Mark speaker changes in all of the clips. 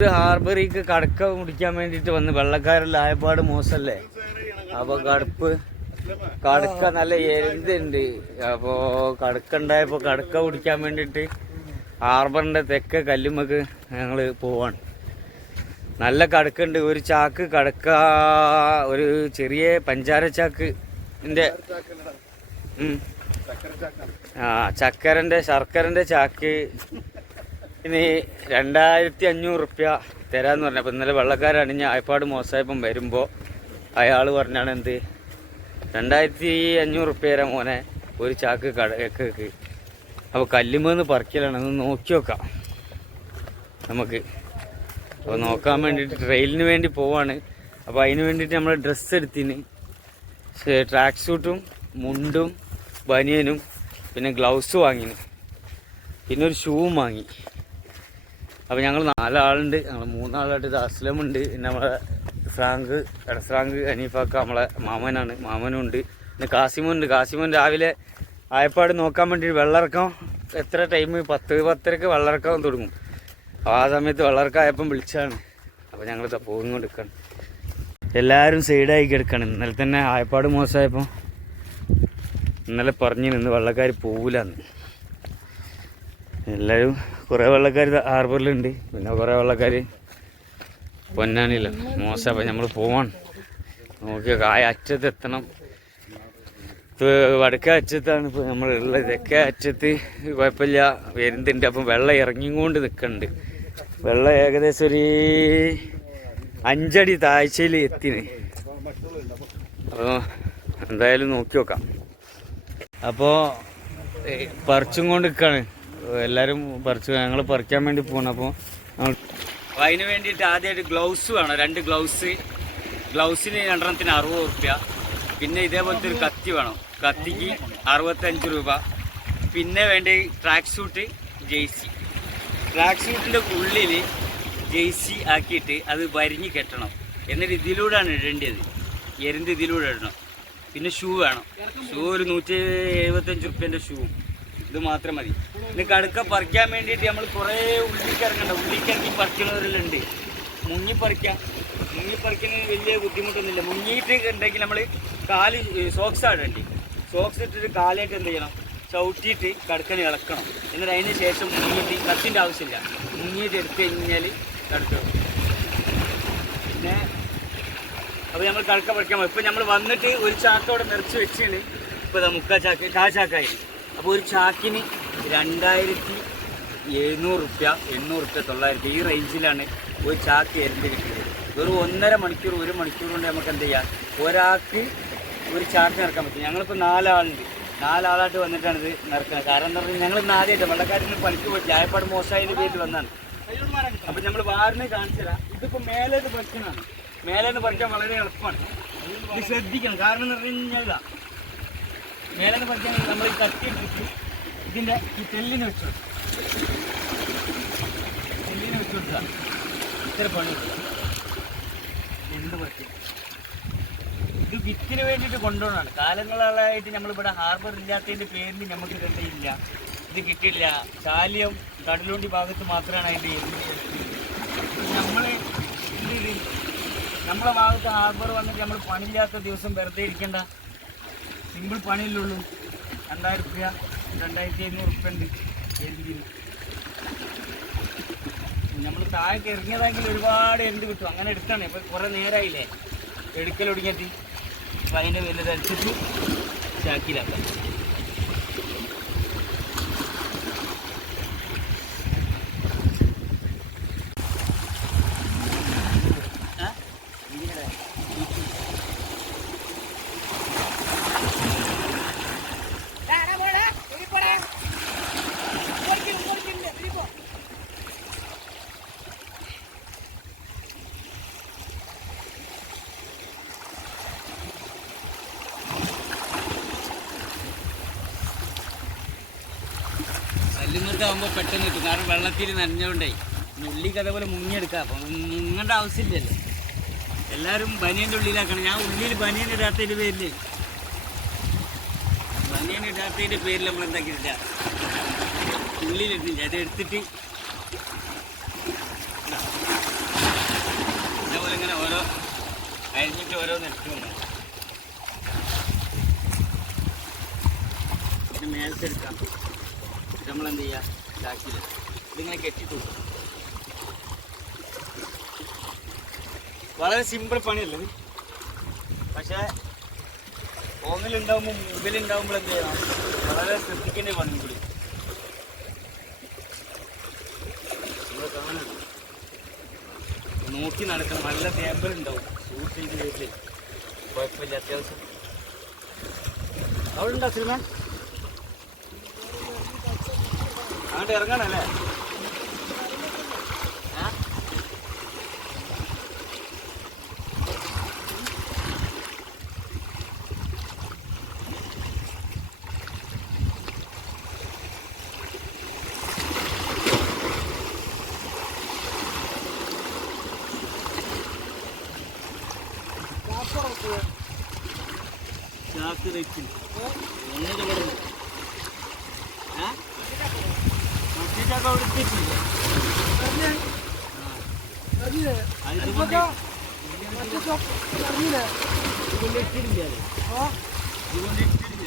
Speaker 1: ഒരു ഹാർബറിക്ക് കടക്ക കുടിക്കാൻ വേണ്ടിട്ട് വന്ന് വെള്ളക്കാരെല്ലാം ആയപാട് മോശമല്ലേ അപ്പൊ കടുപ്പ് കടക്ക നല്ല എരുതുണ്ട് അപ്പോ കടക്ക ഉണ്ടായപ്പോ കടക്ക കുടിക്കാൻ വേണ്ടിട്ട് ഹാർബറിന്റെ തെക്ക കല്ലുമ്മക്ക് ഞങ്ങൾ പോവാണ്. നല്ല കടക്കുണ്ട്. ഒരു ചാക്ക് കടക്ക ഒരു ചെറിയ പഞ്ചാര ചാക്ക് എന്റെ ആ ചക്കരന്റെ ശർക്കരന്റെ ചാക്ക് ഇനി രണ്ടായിരത്തി അഞ്ഞൂറ് റുപ്യ തരാന്ന് പറഞ്ഞപ്പോൾ ഇന്നലെ വെള്ളക്കാരണിഞ്ഞ് ആയപ്പാട് മോശമായപ്പം വരുമ്പോൾ അയാൾ പറഞ്ഞാണ് എന്ത്? രണ്ടായിരത്തി അഞ്ഞൂറ് റുപ്യ തരാം മോനെ. ഒരു ചാക്ക് കടക്ക് അപ്പോൾ കല്ലുമെന്ന് പറിക്കലാണ്. ഒന്ന് നോക്കി നോക്കാം. നമുക്ക്. അപ്പോൾ നോക്കാൻ വേണ്ടിയിട്ട് ട്രെയിലിന് വേണ്ടി പോവാണ്. അപ്പോൾ അതിന് വേണ്ടിയിട്ട് നമ്മൾ ഡ്രസ്സ് എടുത്തിന്. ട്രാക്ക് സൂട്ടും മുണ്ടും ബനിയനും പിന്നെ ഗ്ലൗസ് വാങ്ങിന്. പിന്നെ ഒരു ഷൂവും വാങ്ങി. അപ്പോൾ ഞങ്ങൾ നാലാളുണ്ട്. ഞങ്ങൾ മൂന്നാളായിട്ട് അസ്ലമുണ്ട്. പിന്നെ നമ്മളെ ഫ്രാങ്ക് എടസ്രാങ്ക് അനീഫാക്ക നമ്മളെ മാമനാണ്. മാമനും ഉണ്ട്. പിന്നെ കാസിമുണ്ട് കാസിമുൻ രാവിലെ ആയപ്പാട് നോക്കാൻ വേണ്ടി വെള്ളമിറക്കം എത്ര ടൈം പത്ത് പത്തരക്ക് വെള്ളമിറക്കം തുടങ്ങും. അപ്പോൾ ആ സമയത്ത് വെള്ളമിറക്കം ആയപ്പം വിളിച്ചാണ്. അപ്പോൾ ഞങ്ങൾ പോയിക്കൊണ്ടിരിക്കുകയാണ് എല്ലാവരും സൈഡായി കിടക്കണം. ഇന്നലെ തന്നെ ആയപ്പാട് മോശമായപ്പോൾ ഇന്നലെ പറഞ്ഞു നിന്ന് വെള്ളക്കാർ പോവില്ലെന്ന് എല്ലാവരും കുറേ വെള്ളക്കാർ ഹാർബറിലുണ്ട്. പിന്നെ കുറേ വെള്ളക്കാർ പൊന്നാനില്ല മോശം അപ്പം നമ്മൾ പോവാണ്. നോക്കി കായ അറ്റത്ത് എത്തണം വടക്കേ അറ്റത്താണ് ഇപ്പോൾ നമ്മളുള്ളത് തെക്കേ അറ്റത്ത് കുഴപ്പമില്ല. വരുന്നുണ്ട്. അപ്പം വെള്ളം ഇറങ്ങിക്കൊണ്ട് നിൽക്കുന്നുണ്ട് വെള്ളം ഏകദേശം ഒരു അഞ്ചടി താഴ്ചയിൽ എത്തിന് അപ്പോൾ എന്തായാലും നോക്കി നോക്കാം. അപ്പോൾ പറിച്ചും കൊണ്ട് നിൽക്കാണ് എല്ലാവരും പറിച്ചു. ഞങ്ങൾ പറിക്കാൻ വേണ്ടി പോകണം അപ്പോൾ അതിന് വേണ്ടിയിട്ട് ആദ്യമായിട്ട് ഗ്ലൗസ് വേണം. രണ്ട് ഗ്ലൗസ്. ഗ്ലൗസിന് രണ്ടെണ്ണത്തിന് അറുപത് റുപ്യ പിന്നെ ഇതേപോലത്തെ ഒരു കത്തി വേണം. കത്തിക്ക് അറുപത്തഞ്ച് രൂപ. പിന്നെ വേണ്ടി ട്രാക്ക് സൂട്ട് ജെയ്സി ട്രാക്ക് സൂട്ടിന്റെ ഉള്ളിൽ ജെയ്സി ആക്കിയിട്ട് അത് വരിഞ്ഞ് കെട്ടണം. എന്നിട്ട് ഇതിലൂടെയാണ് ഇടേണ്ടത്. എരിന്ത് ഇതിലൂടെ ഇടണം. പിന്നെ ഷൂ വേണം. ഷൂ ഒരു നൂറ്റി എഴുപത്തഞ്ച് റുപ്യന്റെ ഷൂ ഇത് മാത്രം മതി. ഇനി കടുക്ക പറിക്കാൻ വേണ്ടിയിട്ട് നമ്മൾ കുറേ ഉള്ളിക്ക് ഇറങ്ങണ്ട. ഉള്ളിക്ക് ഇറങ്ങി പറിക്കുന്നവരിലുണ്ട് മുങ്ങി പറിക്കാം. മുങ്ങി പറിക്കുന്നതിന് വലിയ ബുദ്ധിമുട്ടൊന്നുമില്ല. മുങ്ങിയിട്ട് ഉണ്ടെങ്കിൽ നമ്മൾ കാൽ സോക്സ് ആടേണ്ടി സോക്സ് ഇട്ടിട്ട് കാലായിട്ട് എന്ത് ചെയ്യണം? ചവിട്ടിയിട്ട് കടുക്കനെ ഇളക്കണം. എന്നിട്ട് അതിന് ശേഷം മുങ്ങിയിട്ട് കത്തിന്റെ ആവശ്യമില്ല. മുങ്ങിയിട്ട് എടുത്തു കഴിഞ്ഞാൽ കടുക്ക പിന്നെ അപ്പോൾ നമ്മൾ കടക്ക പറിക്കാൻ ഇപ്പം നമ്മൾ വന്നിട്ട് ഒരു ചാക്കോടെ നിറച്ച് വെച്ചാണ് ഇപ്പോൾ മുക്കാ ചാക്ക് കാ ചാക്കായി. അപ്പോൾ ഒരു ചാക്കിന് രണ്ടായിരത്തി എഴുന്നൂറ് റുപ്യ എണ്ണൂറ് റുപ്യ തൊള്ളായിരത്തി ഈ റേഞ്ചിലാണ് ഒരു ചാക്ക് എരിണ്ട് കിട്ടിയത്. ഒരു ഒന്നര മണിക്കൂർ ഒരു മണിക്കൂർ കൊണ്ട് നമുക്ക് എന്ത് ചെയ്യാം? ഒരാൾക്ക് ഒരു ചാക്ക് നിറക്കാൻ പറ്റും. ഞങ്ങളിപ്പോൾ നാലാളുണ്ട്. നാലാളായിട്ട് വന്നിട്ടാണ് ഇത് നിറക്കുന്നത് കാരണം എന്താ പറഞ്ഞാൽ ഞങ്ങൾ ആദ്യമായിട്ട് വെള്ളക്കാരിന് പണിക്ക് പോയി ചായപ്പാട് മോശമായതിന്റെ പേരിൽ വന്നാണ്. അപ്പം നമ്മൾ വാറിനെ കാണിച്ചു ഇതിപ്പോൾ മേലേന്ന് പറിക്കുന്നതാണ് മേലേന്ന് പറിക്കാൻ വളരെ എളുപ്പമാണ്. ഇത് ശ്രദ്ധിക്കണം. കാരണം എന്ന് പറഞ്ഞു കഴിഞ്ഞാൽ ഇതാ പറഞ്ഞാൽ നമ്മൾ ഈ കത്തിയിട്ടിട്ട് ഇതിന്റെ ഈ തെല്ലിന് വെച്ചു കൊടുക്കുക. തെല്ലിന് വെച്ചു കൊടുക്കുക. ഇത്ര പണി എന്ത് പറ്റി? ഇത് വിത്തിന് വേണ്ടിയിട്ട് കൊണ്ടുപോകണമാണ് കാലങ്ങളായിട്ട് നമ്മളിവിടെ ഹാർബർ ഇല്ലാത്തതിന്റെ പേരിൽ നമുക്ക് ഇല്ല ഇത് കിട്ടില്ല ശാല്യം കടലുണ്ടി ഭാഗത്ത് മാത്രമാണ് അതിന്റെ നമ്മൾ നമ്മളെ ഭാഗത്ത് ഹാർബർ വന്നിട്ട് നമ്മൾ പണിയില്ലാത്ത ദിവസം വെറുതെ ഇരിക്കണ്ട. സിമ്പിൾ പണിയല്ലുള്ളൂ രണ്ടായിരം റുപ്യ രണ്ടായിരത്തി അഞ്ഞൂറ് റുപ്യ ഉണ്ട് നമ്മൾ താഴെ ഇറങ്ങിയതെങ്കിൽ ഒരുപാട് എന്ത് കിട്ടും. അങ്ങനെ എടുത്താണ്. ഇപ്പം കുറേ നേരമായില്ലേ എടുക്കൽ ഒടുങ്ങിയിട്ട് അപ്പം അതിന്റെ വലുതനുസരിച്ച് ചാക്കിലാക്കാം ആകുമ്പോൾ പെട്ടെന്ന് കിട്ടും. കാരണം വെള്ളത്തിൽ നനഞ്ഞുകൊണ്ടേ ഉള്ളിക്ക് അതേപോലെ മുങ്ങിയെടുക്കാം. അപ്പം മുങ്ങേണ്ട ആവശ്യമില്ലല്ലോ. എല്ലാവരും ബനിയന്റെ ഉള്ളിലാക്കണം. ഞാൻ ഉള്ളിയിൽ ബനിയൻ ഇടാത്തതിന്റെ പേരിൽ ബനിയൻ ഇടാത്തതിന്റെ പേരിൽ നമ്മൾ എന്താക്കിയിട്ടില്ല. ഉള്ളിലിട്ടില്ല. അത് എടുത്തിട്ട്
Speaker 2: അതേപോലെ ഇങ്ങനെ ഓരോ അരിഞ്ഞിട്ട് ഓരോന്ന് എടുത്തുകൊണ്ട് നമ്മൾ എന്ത് ചെയ്യുക ചാക്കിൽ ഇതിങ്ങനെ കെട്ടിട്ടു വളരെ സിമ്പിൾ പണിയല്ലേ? പക്ഷേ ഫോണിലുണ്ടാകുമ്പോൾ മുമ്പിലുണ്ടാകുമ്പോൾ എന്ത് ചെയ്യണം? വളരെ ശ്രദ്ധിക്കേണ്ട പണി കൂടി. നോക്കി നടക്കണം. നല്ല തേമ്പലുണ്ടാവും ഉണ്ടാവും. ചെയ്ത് വരില്ലേ കുഴപ്പമില്ല അത്യാവശ്യം. അവിടെ ഉണ്ടോ അങ്ങോട്ട് ഇറങ്ങണല്ലേ മറ്റേ ചാക്ക അവിടെ എത്തിച്ചില്ല അത് ഇതുകൊണ്ട് ഇതുകൊണ്ട് ഇട്ടിട്ടില്ല അത്. ഇതുകൊണ്ട് ഇട്ടിട്ടില്ല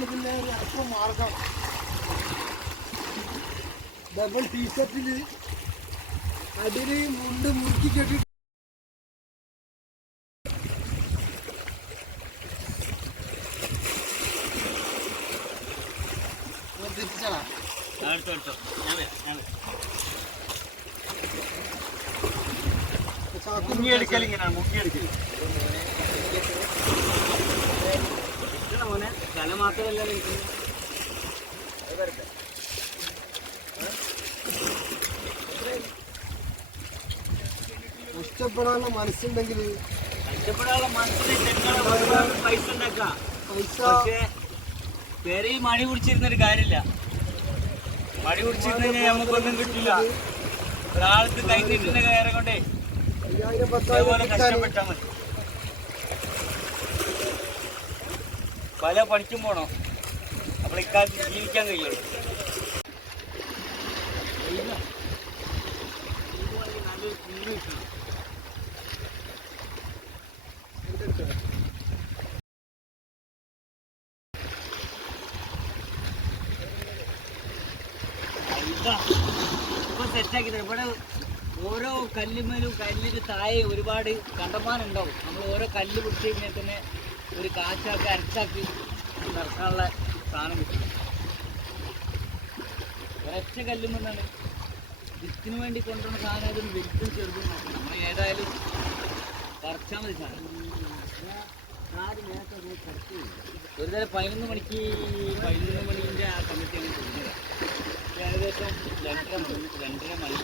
Speaker 2: അത്.
Speaker 3: ആളുകളുടെ ഒരു അല്പം മാർഗം ഡബിൾ ടീഷർട്ടിൽ അടിയിൽ മുണ്ട് മുറുക്കി കെട്ടി തിരിച്ചടാ
Speaker 2: ആ, എടുത്തോ എടുത്തോ ഞാൻ വരാം ഞാൻ വരാം
Speaker 3: ചാക്ക്
Speaker 2: മുങ്ങിയെടുക്കൽ ഇങ്ങനെയാണ് മുങ്ങിയെടുക്കൽ എടുക്കണ മോനെ തല മാത്രമല്ല
Speaker 3: കഷ്ടപ്പെടാനുള്ള മനസ്സുണ്ടെങ്കിൽ
Speaker 2: കഷ്ടപ്പെടാനുള്ള ഒരുപാട് പൈസ ഉണ്ടാക്കാം
Speaker 3: പൈസ.
Speaker 2: പേരെ ഈ മണി കുടിച്ചിരുന്നൊരു കാര്യമില്ല. മണി കുടിച്ചിരുന്ന നമുക്കൊന്നും കിട്ടില്ല. ഒരാൾക്ക് കൈ കിട്ടുന്ന കയറി കൊണ്ടേ ഇതേപോലെ കഷ്ടപ്പെട്ടാൽ മതി. പല പണിക്കും പോണോ. അപ്പോൾ ഇക്കാലത്ത് ജീവിക്കാൻ കഴിയുള്ളൂ ഇപ്പൊ. ഇവിടെ ഓരോ കല്ലുമേലും കല്ലിന് താഴെ ഒരുപാട് കണ്ടമാനുണ്ടാവും നമ്മൾ ഓരോ കല്ല് പിടിച്ച് കഴിഞ്ഞാൽ തന്നെ ഒരു കാച്ചാക്കി അരച്ചാക്കി നിറക്കാനുള്ള സാധനം കിട്ടും. ഒരൊറ്റ കല്ലുമെന്നാണ് വിത്തിന് വേണ്ടി കൊണ്ടുവന്ന സാധനം അതിന് വലുതും ചെറുതും നോക്കണം. നമ്മൾ ഏതായാലും പറിച്ചാൽ മതി സാധനം. ഒരു തരം പതിനൊന്ന് മണിക്ക് പതിനൊന്ന് മണിന്റെ ആ തുടങ്ങുക ഏകദേശം രണ്ടര മണി രണ്ടര മണി.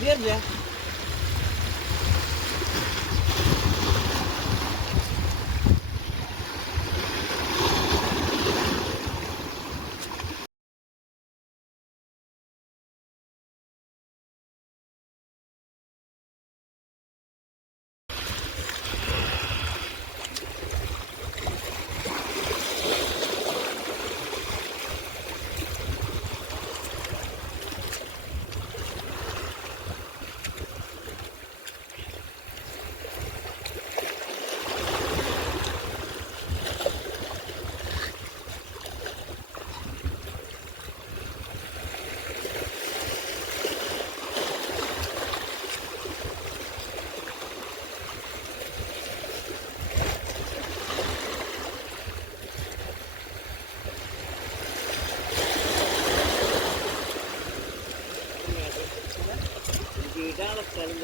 Speaker 3: Верно. ഒരു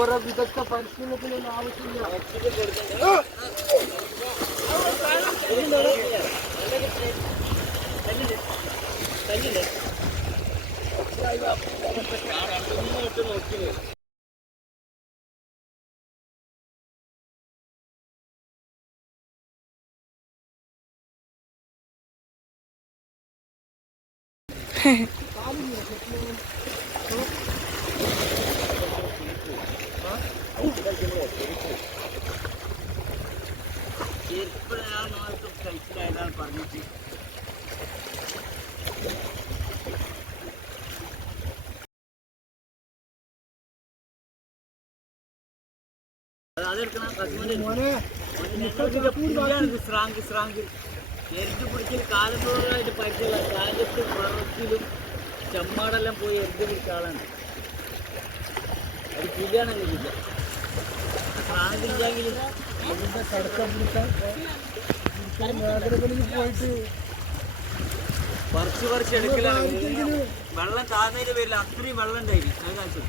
Speaker 3: और अभी तक तो का पाँच किलो के
Speaker 2: लिए नाम चाहिए
Speaker 3: Hehe
Speaker 2: സ്രാങ്ക് സ്രാങ്ക് എരിഞ്ഞു പിടിക്കൽ കാലം തോറായിട്ട് പരിചയമുള്ള സ്രാങ്കത്ത് പറച്ചിലും ചെമ്മാടെല്ലാം പോയി എരിഞ്ഞു പിടിച്ച ആളാണ് അത് പുലിയാണ് ഇല്ല സ്രാങ്കില്ലെങ്കിൽ
Speaker 3: അതിന്റെ കടക്കം പോയിട്ട്
Speaker 2: പറിച്ച് പറിച്ച് എടുക്കലാണ് വെള്ളം താഴ്ന്നതിന്റെ പേരിൽ അത്രയും വെള്ളം കാണിച്ചു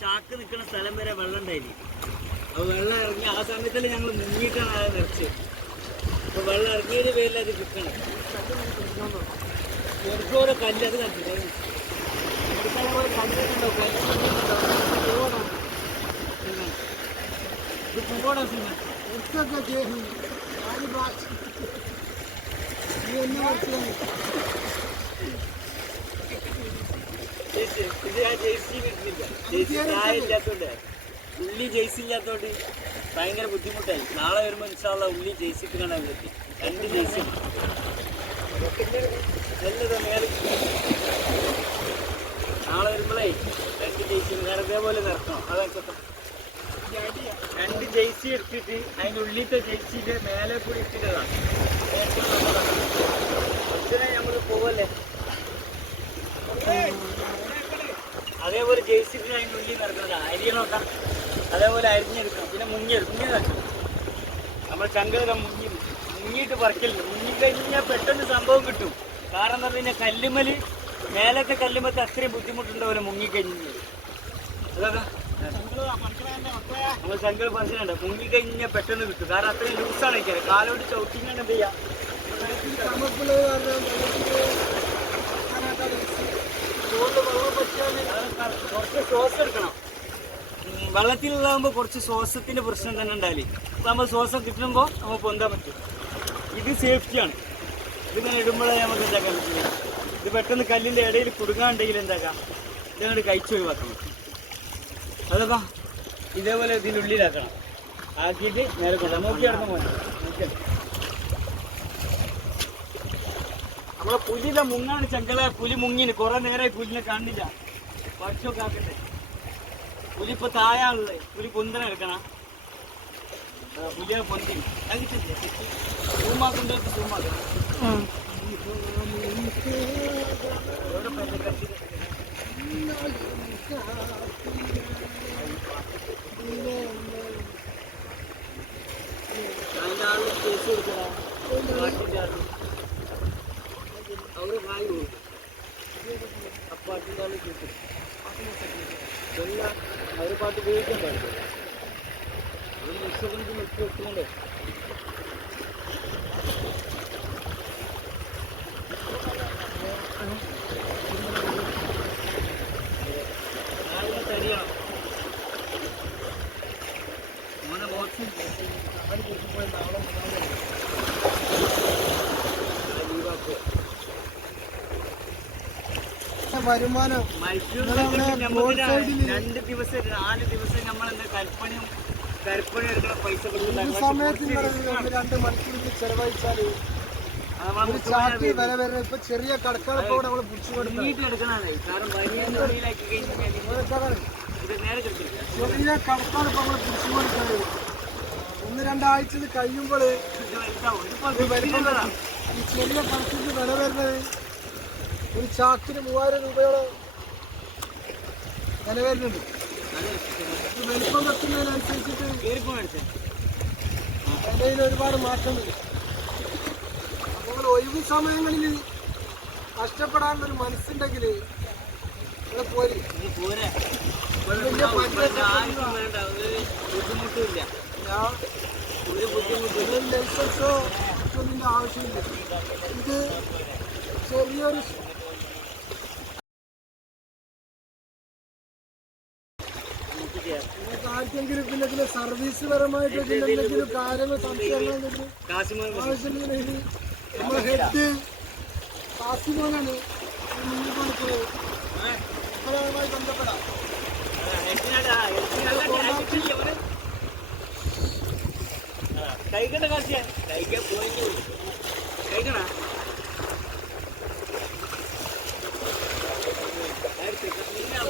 Speaker 2: ചാക്ക് നിൽക്കുന്ന സ്ഥലം വരെ വെള്ളം ഉണ്ടായിരുന്നു അപ്പോൾ വെള്ളം ഇറങ്ങി ആ സമയത്തിൽ ഞങ്ങൾ മുങ്ങിയിട്ടാണ് അത് നിറച്ച്. അപ്പോൾ വെള്ളം ഇറങ്ങിയതിന് പേരിൽ അത് കിട്ടണം. കല്ല് അത് കണ്ടിട്ടുണ്ടോ ഇത് പൂവോടാ സിനിമ
Speaker 3: ഒറ്റൊക്കെ ചെയ്യും
Speaker 2: ഇത് ഞാൻ ജയിച്ചിട്ടില്ല പ്രായമില്ലാത്തോണ്ട് ഉള്ളി ജെയ്സി ഇല്ലാത്തോണ്ട് ഭയങ്കര ബുദ്ധിമുട്ടായി. നാളെ വരുമ്പോൾ ഇൻഷാള്ള ഉള്ളി ഇട്ട് കാണാൻ പറ്റി രണ്ട് ജെയ്സി നല്ലത് മേലെ. നാളെ വരുമ്പോഴേ രണ്ട് ജെയ്സി കാരണം ഇതേപോലെ നിർത്തണം. അതൊക്കെ രണ്ട് ജെയ്സി എടുത്തിട്ട് അതിന്റെ ഉള്ളിലത്തെ ജെയ്സിന്റെ മേലെ കൂടി ഇട്ടിട്ടതാണ് നമ്മൾ പോവല്ലേ? അതേപോലെ ജെയ്സിന് അതിന്റെ ഉള്ളിൽ നടക്കുന്നതാണ് അരിയണോക്കാം അതേപോലെ അരിഞ്ഞെടുക്കണം. പിന്നെ മുങ്ങിയെടുക്കും മുങ്ങി വെക്കണം നമ്മൾ ചങ്കലൊക്കെ മുങ്ങി മുങ്ങിയിട്ട് പറിക്കലില്ല മുങ്ങിക്കഴിഞ്ഞാൽ പെട്ടെന്ന് സംഭവം കിട്ടും. കാരണം എന്താ പറഞ്ഞാൽ കല്ലുമൽ മേലത്തെ കല്ലുമത്തെ അത്രയും ബുദ്ധിമുട്ടുണ്ടാവില്ല മുങ്ങിക്കഴിഞ്ഞാൽ അതാ. നമ്മൾ ചങ്കൽ പറിച്ചിട്ടുണ്ട്. മുങ്ങിക്കഴിഞ്ഞാൽ പെട്ടെന്ന് കിട്ടും. കാരണം അത്രയും ലൂസാണ് ഇരിക്കുന്നത് കാലോട് ചവിട്ടിങ്ങനെ എന്ത് ചെയ്യാം? കുറച്ച് ശ്വാസം എടുക്കണം. വെള്ളത്തിലുള്ളതാകുമ്പോൾ കുറച്ച് ശ്വാസത്തിന്റെ പ്രശ്നം തന്നെ ഉണ്ടാവില്ലേ ഇപ്പൊ നമ്മൾ ശ്വാസം കിട്ടുമ്പോൾ നമ്മൾ പൊന്താൻ പറ്റും. ഇത് സേഫ്റ്റിയാണ് ഇതിങ്ങനെ ഇടുമ്പോഴേ നമുക്ക് എന്താക്കാൻ പറ്റില്ല ഇത് പെട്ടെന്ന് കല്ലിന്റെ ഇടയിൽ കുടുങ്ങാണ്ടെങ്കിൽ എന്താക്കാം? ഇതങ്ങോട്ട് കഴിച്ചു ഒഴിവാക്കാൻ പറ്റും. ഇതേപോലെ ഇതിനുള്ളിലാക്കണം ആക്കിയിട്ട് നേരെ കൊണ്ടുപോകാം നോക്കി നടന്നു പോകാം നമ്മളെ പുലിയിലെ മുങ്ങാണ് ചെങ്കളെ പുലി മുങ്ങിന്. കുറെ നേരമായി പുലിനെ കണ്ടില്ല വർഷമൊക്കെ ആക്കട്ടെ. പുലി ഇപ്പൊ തായാണല്ലേ പുലി പൊന്തന എടുക്കണ. പുലിയെ പൊന്തി. സൂമാക്കുണ്ടോ സൂമാക്കണം അതിന്റെ
Speaker 3: വരുമാനം
Speaker 2: രണ്ട് ദിവസം നാല് ദിവസം നമ്മളെന്താ കൽപ്പണിയും കൽപ്പണി എടുക്കുന്ന പൈസ
Speaker 3: സമയത്ത് രണ്ട് മണിക്കൂർ ചെലവഴിച്ചാൽ ചാക്ക് വില വരുന്നത് ഇപ്പൊ ചെറിയ കടക്കാരപ്പോ നമ്മൾ പിടിച്ചു
Speaker 2: കൊടുക്കണം.
Speaker 3: ചെറിയ കടക്കാരപ്പോ നമ്മൾ പിടിച്ചു കൊടുക്കുന്നത് ഒന്ന് രണ്ടാഴ്ച കഴിയുമ്പോൾ ഈ ചെറിയ പണത്തിന് വില വരുന്നത്. ഒരു ചാക്കിന് മൂവായിരം രൂപയോളം വില വരുന്നുണ്ട്. വലിപ്പം വെക്കുന്നതിനനുസരിച്ചിട്ട് വിലയിൽ ഒരുപാട് മാറ്റമുണ്ട്. അപ്പോൾ ഒഴിവ് സമയങ്ങളിൽ കഷ്ടപ്പെടാനുള്ളൊരു മനസ്സുണ്ടെങ്കിൽ ഇവിടെ പോരി. പഞ്ചായത്ത്
Speaker 2: ബുദ്ധിമുട്ടില്ല. ഒരു ബുദ്ധിമുട്ട്
Speaker 3: ലൈസൻസോ ഒന്നിന്റെ ആവശ്യമില്ല ഇത് ചെറിയൊരു ആർക്കെങ്കിലും പിന്നെ ഇതിന് സർവീസ് പരമായിട്ട് എന്തെങ്കിലും കാര്യങ്ങൾ
Speaker 2: കാശുമായി
Speaker 3: ആവശ്യമില്ലെങ്കിൽ നമ്മുടെ ഹെഡ് കാസിമോനാണ് ബന്ധപ്പെടാം
Speaker 2: കൈകട കാശിയ. കൈക പോയിട്ട് കൈകണ ഞാൻ